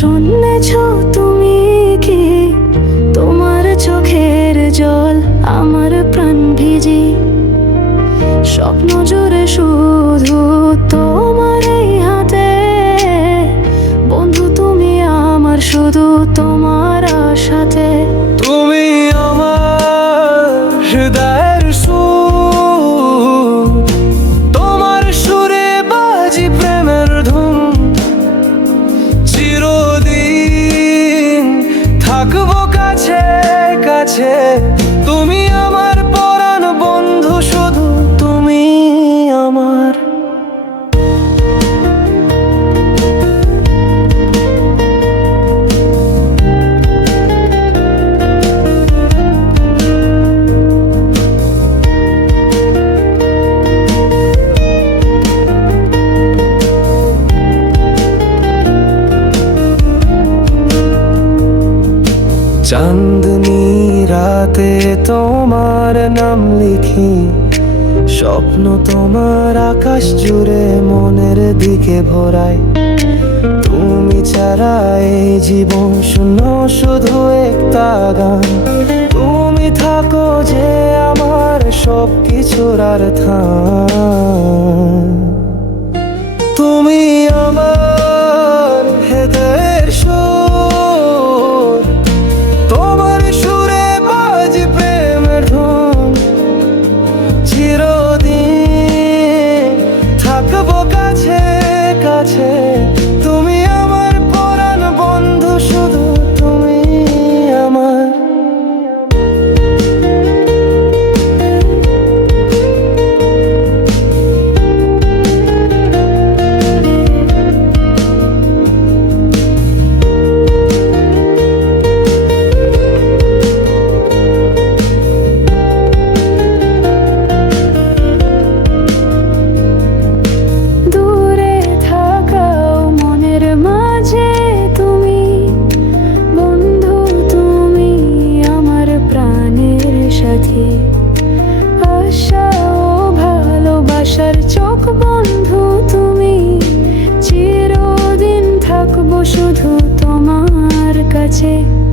শুনেছ তুমি কি? তোমার চোখের জল আমার প্রাণ ভিজি। স্বপ্ন জোরে শুধু তোমার এই হাতে। বন্ধু, তুমি আমার শুধু তোমার সাথে তুমি চাঁদনি রাতে তোমার নাম লিখি। স্বপ্ন তোমার আকাশ জুড়ে মনের দিকে ভরায়। তুমি ছাড়া এই জীবন শূন্য, শুধু একটা গান। তুমি থাকো যে আমার সব কিছুর আর থাম থাকব কাছে কাছে। কাছে